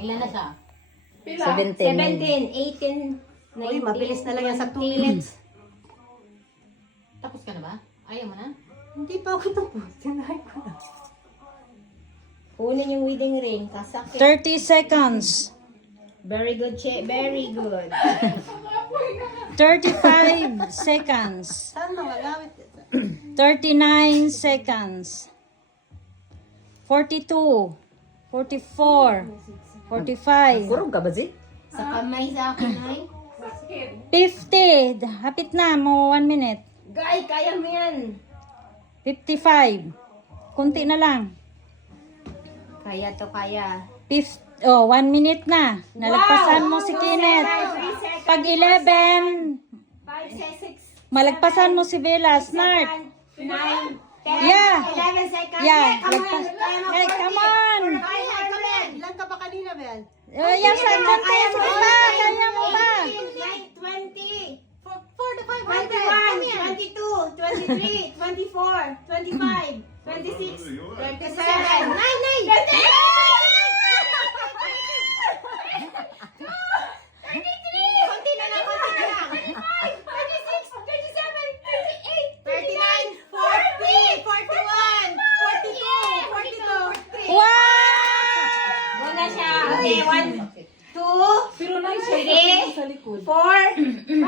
Ilan na siya? 17. 17, 18, 19, Uy, mabilis na lang yan sa 2 20. minutes. Tapos ka na ba? Ayaw mo na? Hindi pa ako tapos. Tinahay ko na. Kunin yung wedding ring. Kasakit. 30 seconds. Very good, Che. Very good. 35 seconds. Saan magagamit? 39 seconds. 42. 44. 45. Kurog ka ba, Zik? Sa kamay sa akin, ay. 50. Hapit na mo 1 minute. Guy, kaya mo yan. 55. Kunti na lang. Kaya to, kaya. 1 minute na. Nalagpasan mo si Kenneth. 3 seconds. Pag 11, 5, 6, malagpasan mo si Bella. Smart. 9, 10, Yeah. 11 seconds. Yeah. come on. Lagpas. Kaya mo, Hey, 40. come on. Kaya, come on. Ilan ka pa kanina, Bel? Yes, kaya mo pa. Kaya mo pa. 20, 45 21, 22, 23, 24, 25, 26, 27, 33! Konti na lang, konti na lang. 36, 37, 38, 39, 40, 41, 42, 42, 43. Wow! Wala siya. Okay, 1, 2, Pero na 3, sa likod. 4, 5,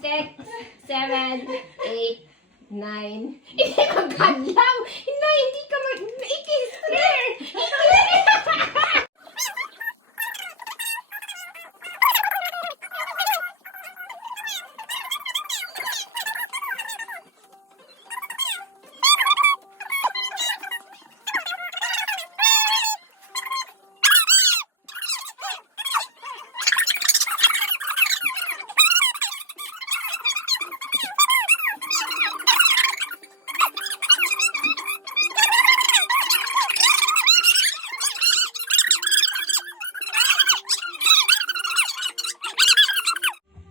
6, 7, 8, 9. Hindi magkadlaw. Hindi ka mag-ikis-clear.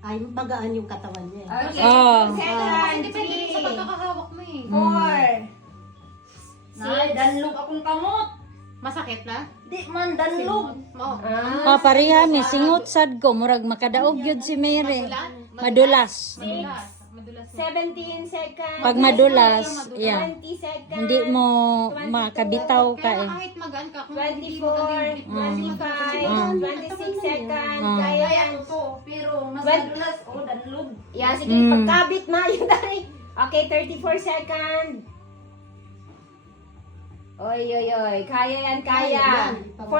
Ay, magaan yung katawan niya. Okay. Oh. Second, Depende rin sa 3, pagkakahawak mo eh. 4. Nay, danlog akong kamot. Masakit na? Di man danlog. Oo. Oh, pareha mi singot sad ko murag makadaog gyud si Mary. Madulas. Madulas. Madulas mo. 17 seconds. Pag madulas, yeah. 20 seconds. Hindi mo makabitaw ka Kaya eh. kahit magaan ka, kung hindi mo 24, gagawin, 25, 26 seconds. Kaya yan. Pero mas Well- madulas o danlog. Yeah, sige, pagkabit na yun dahil. Okay, 34 seconds. Oy, oy, oy. Kaya yan, kaya.